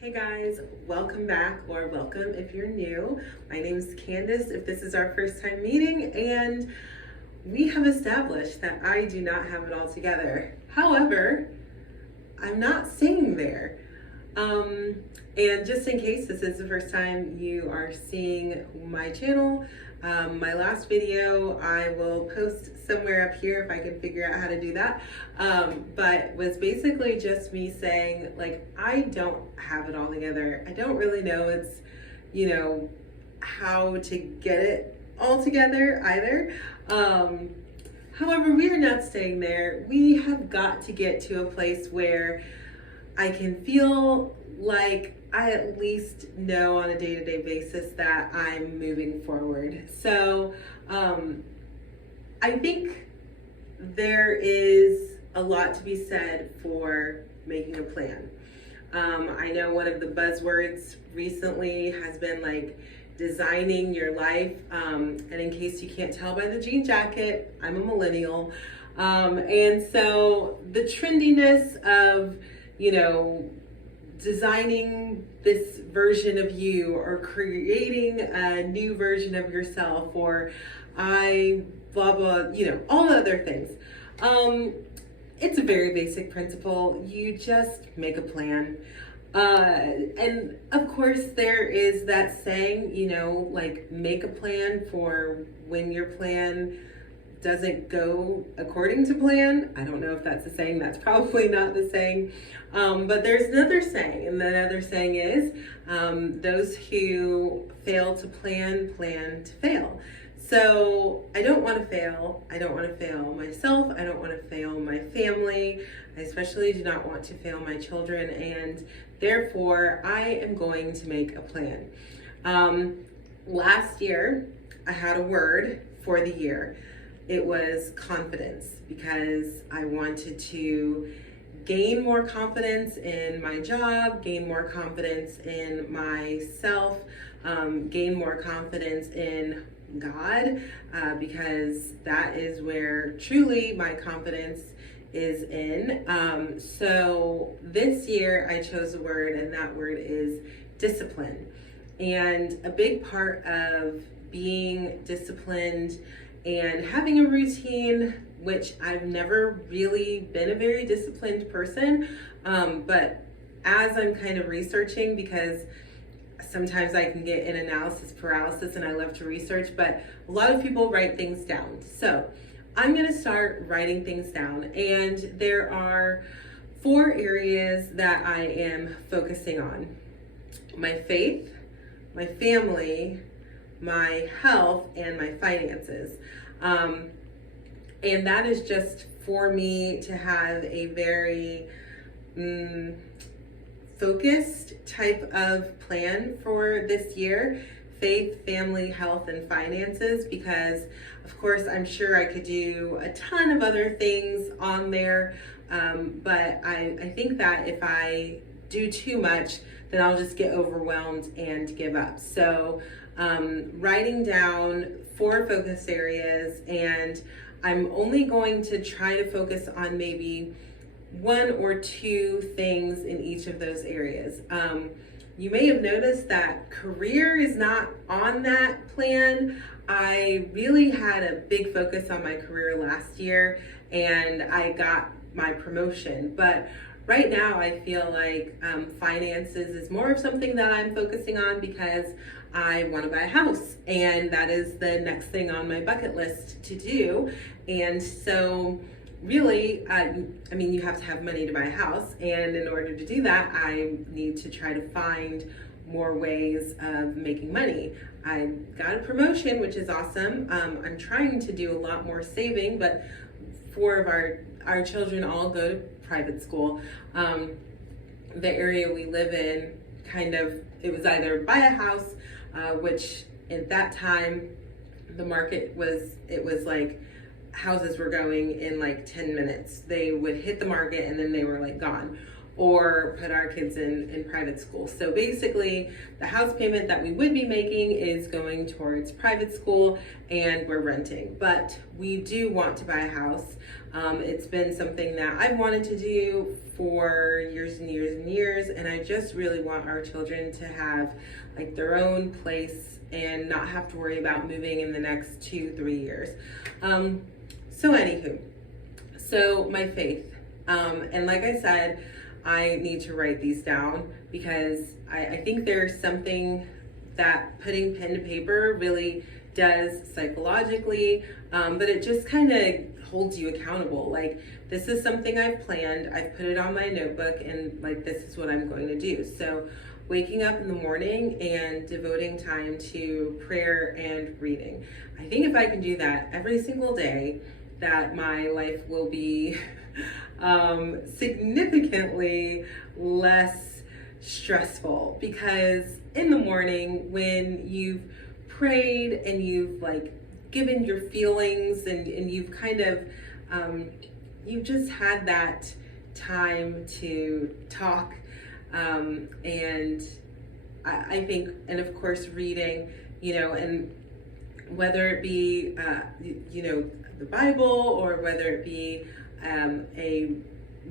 Hey guys, welcome back, or welcome if you're new. My name is Candace if this is our first time meeting, and we have established that I do not have it all together. However, I'm not staying there. And just in case this is the first time you are seeing my channel, my last video I will post somewhere up here if I can figure out how to do that, but was basically just me saying, like, I don't have it all together. I don't really know how to get it all together either. However, we are not staying there. We have got to get to a place where I can feel like I at least know on a day-to-day basis that I'm moving forward. So I think there is a lot to be said for making a plan. I know one of the buzzwords recently has been like designing your life. And in case you can't tell by the jean jacket, I'm a millennial. And so the trendiness of, designing this version of you, or creating a new version of yourself, or blah, blah, all the other things. It's a very basic principle. You just make a plan. And of course there is that saying, like, make a plan for when your plan doesn't go according to plan. I don't know if that's a saying. That's probably not the saying. But there's another saying, and that other saying is, those who fail to plan to fail. So I don't want to fail. I don't want to fail myself. I don't want to fail my family. I especially do not want to fail my children, and therefore I am going to make a plan. Last year, I had a word for the year. It was confidence, because I wanted to gain more confidence in my job, gain more confidence in myself, gain more confidence in God, because that is where truly my confidence is in. So this year I chose a word, and that word is discipline. And a big part of being disciplined and having a routine, which I've never really been a very disciplined person, but as I'm kind of researching, because sometimes I can get an analysis paralysis and I love to research, but a lot of people write things down. So I'm gonna start writing things down, and there are 4 areas that I am focusing on: my faith, my family, my health, and my finances. And that is just for me to have a very focused type of plan for this year: faith, family, health, and finances, because of course I'm sure I could do a ton of other things on there, but I think that if I do too much, then I'll just get overwhelmed and give up. So writing down 4 focus areas, and I'm only going to try to focus on maybe 1 or 2 things in each of those areas. You may have noticed that career is not on that plan. I really had a big focus on my career last year, and I got my promotion. But right now I feel like finances is more of something that I'm focusing on, because I want to buy a house, and that is the next thing on my bucket list to do. And so really, you have to have money to buy a house, and in order to do that, I need to try to find more ways of making money. I got a promotion, which is awesome. I'm trying to do a lot more saving, but 4 of our children all go to private school. The area we live in, it was either buy a house, which at that time the market was like houses were going in like 10 minutes. They would hit the market and then they were like gone. or put our kids in private school. So basically, the house payment that we would be making is going towards private school, and we're renting. But we do want to buy a house. It's been something that I've wanted to do for years and years and years, and I just really want our children to have like their own place and not have to worry about moving in the next 2-3 years. So anywho, so my faith, and like I said, I need to write these down because I think there's something that putting pen to paper really does psychologically, but it just kind of holds you accountable. Like, this is something I've planned, I've put it on my notebook, and like, this is what I'm going to do. So waking up in the morning and devoting time to prayer and reading. I think if I can do that every single day, that my life will be significantly less stressful, because in the morning when you've prayed and you've like given your feelings and you've kind of you've just had that time to talk, and I think, and of course reading, and whether it be the Bible, or whether it be a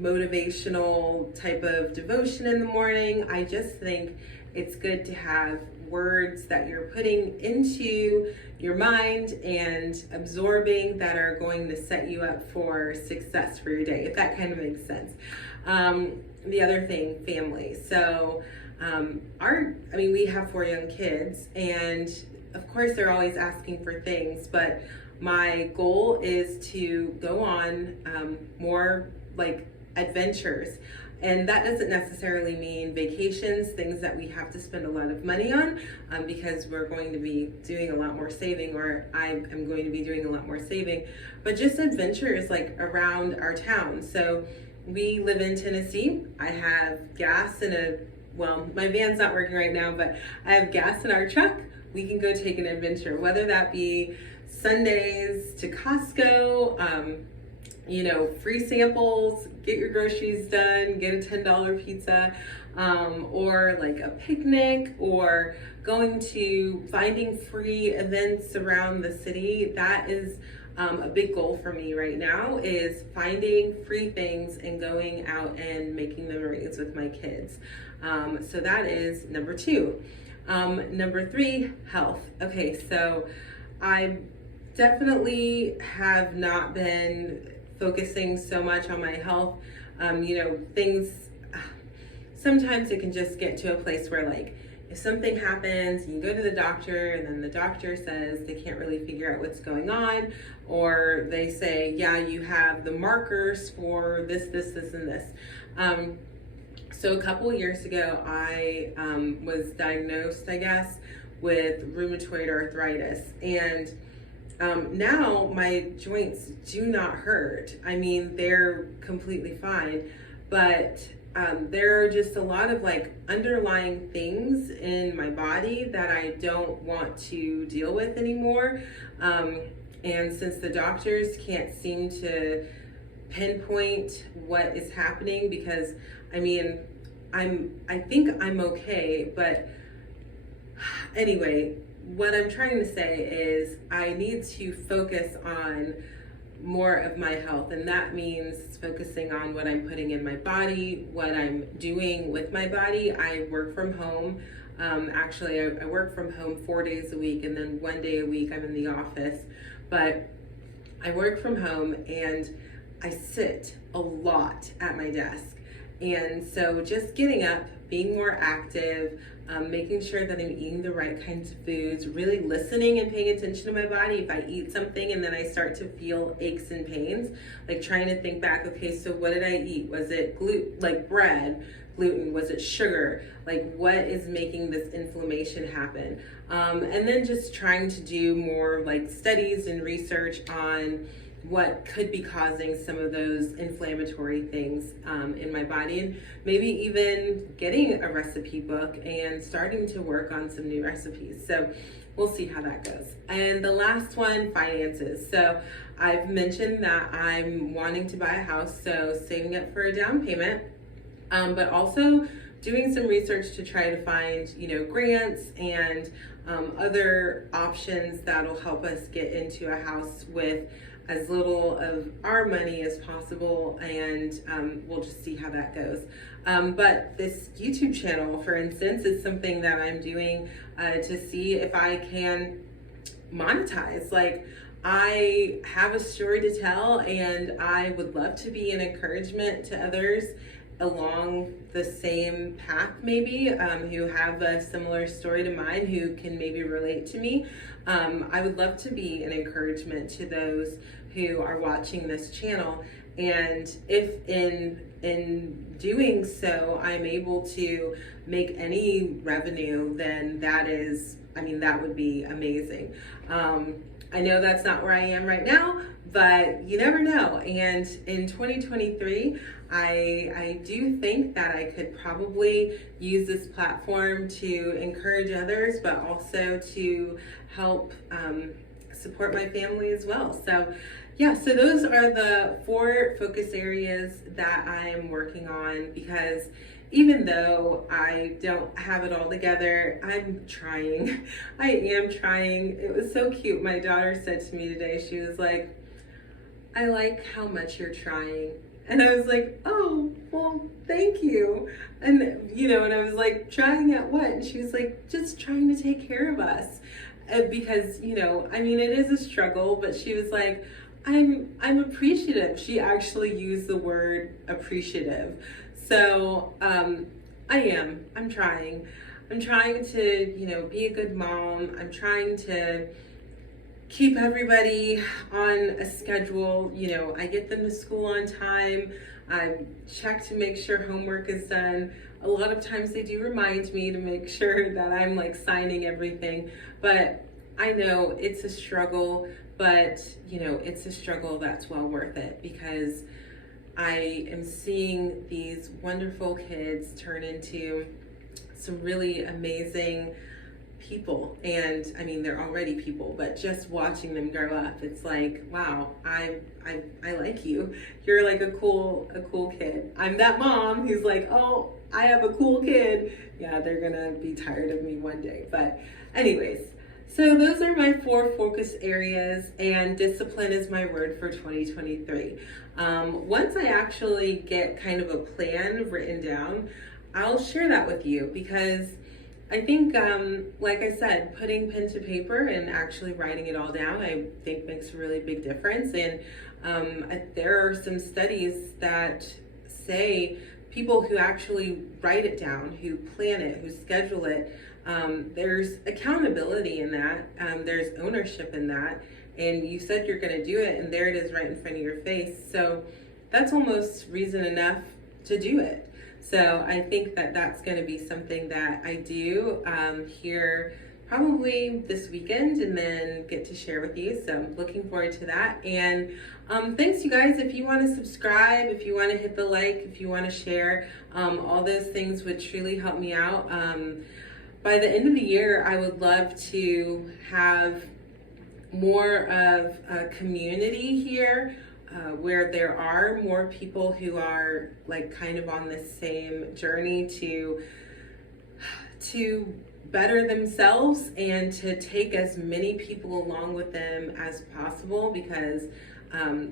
motivational type of devotion in the morning, I just think it's good to have words that you're putting into your mind and absorbing that are going to set you up for success for your day, if that kind of makes sense. The other thing, family. So we have 4 young kids, and of course they're always asking for things, but my goal is to go on more like adventures. And that doesn't necessarily mean vacations, things that we have to spend a lot of money on, because we're going to be doing a lot more saving, or I am going to be doing a lot more saving, but just adventures like around our town. So we live in Tennessee. I have gas my van's not working right now, but I have gas in our truck. We can go take an adventure, whether that be Sundays to Costco, free samples, get your groceries done, get a $10 pizza, or like a picnic, or finding free events around the city. That is a big goal for me right now, is finding free things and going out and making memories with my kids. So that is number 2. Number 3, health. Okay, so I definitely have not been focusing so much on my health. Things, sometimes it can just get to a place where, like, if something happens, you go to the doctor and then the doctor says they can't really figure out what's going on, or they say, yeah, you have the markers for this, and this. So a couple years ago, I was diagnosed, I guess, with rheumatoid arthritis, and now my joints do not hurt. I mean, they're completely fine, but there are just a lot of like underlying things in my body that I don't want to deal with anymore. And since the doctors can't seem to pinpoint what is happening, because I think I'm okay, but anyway, what I'm trying to say is I need to focus on more of my health, and that means focusing on what I'm putting in my body, what I'm doing with my body. I work from home. Actually, I work from home 4 days a week, and then 1 day a week I'm in the office, but I work from home and I sit a lot at my desk. And so just getting up, being more active, making sure that I'm eating the right kinds of foods, really listening and paying attention to my body. If I eat something and then I start to feel aches and pains, like trying to think back, okay, so what did I eat? Was it bread, gluten? Was it sugar? Like, what is making this inflammation happen? And then just trying to do more like studies and research on what could be causing some of those inflammatory things in my body, and maybe even getting a recipe book and starting to work on some new recipes. So we'll see how that goes. And the last one, finances. So I've mentioned that I'm wanting to buy a house, so saving up for a down payment. but also doing some research to try to find, grants and other options that'll help us get into a house with as little of our money as possible, and we'll just see how that goes. But this YouTube channel, for instance, is something that I'm doing to see if I can monetize. Like, I have a story to tell, and I would love to be an encouragement to others along the same path, maybe, who have a similar story to mine, who can maybe relate to me. I would love to be an encouragement to those who are watching this channel, and if in doing so I'm able to make any revenue, then that would be amazing. I know that's not where I am right now, but you never know. And in 2023, I do think that I could probably use this platform to encourage others, but also to help support my family as well. So yeah, so those are the 4 focus areas that I am working on, because even though I don't have it all together, I'm trying. I am trying. It was so cute. My daughter said to me today, she was like, "I like how much you're trying." And I was like, "Oh, well, thank you." And, and I was like, "Trying at what?" And she was like, "Just trying to take care of us." Because, it is a struggle, but she was like, I'm appreciative. She actually used the word appreciative. So I'm trying. I'm trying to, be a good mom. I'm trying to keep everybody on a schedule. I get them to school on time. I check to make sure homework is done. A lot of times they do remind me to make sure that I'm signing everything, but I know it's a struggle, but it's a struggle that's well worth it, because I am seeing these wonderful kids turn into some really amazing people. And they're already people, but just watching them grow up, it's like, wow, I like you. You're like a cool kid. I'm that mom who's like, oh, I have a cool kid. Yeah, they're gonna be tired of me one day. But anyways, so those are my 4 focus areas, and discipline is my word for 2023. Once I actually get kind of a plan written down, I'll share that with you, because I think, like I said, putting pen to paper and actually writing it all down, I think makes a really big difference. And there are some studies that say people who actually write it down, who plan it, who schedule it, there's accountability in that, there's ownership in that, and you said you're going to do it, and there it is right in front of your face. So that's almost reason enough to do it. So I think that that's going to be something that I do here probably this weekend, and then get to share with you. So I'm looking forward to that. And thanks, you guys. If you want to subscribe, if you want to hit the like, if you want to share, all those things would truly help me out. By the end of the year, I would love to have more of a community here, where there are more people who are kind of on this same journey to better themselves, and to take as many people along with them as possible, because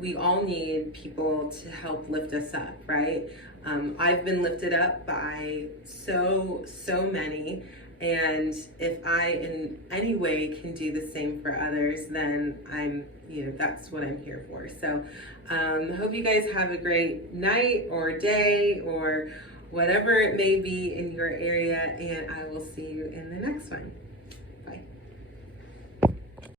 we all need people to help lift us up, right? I've been lifted up by so many, and if I in any way can do the same for others, then that's what I'm here for. So hope you guys have a great night or day or whatever it may be in your area, and I will see you in the next one. Bye.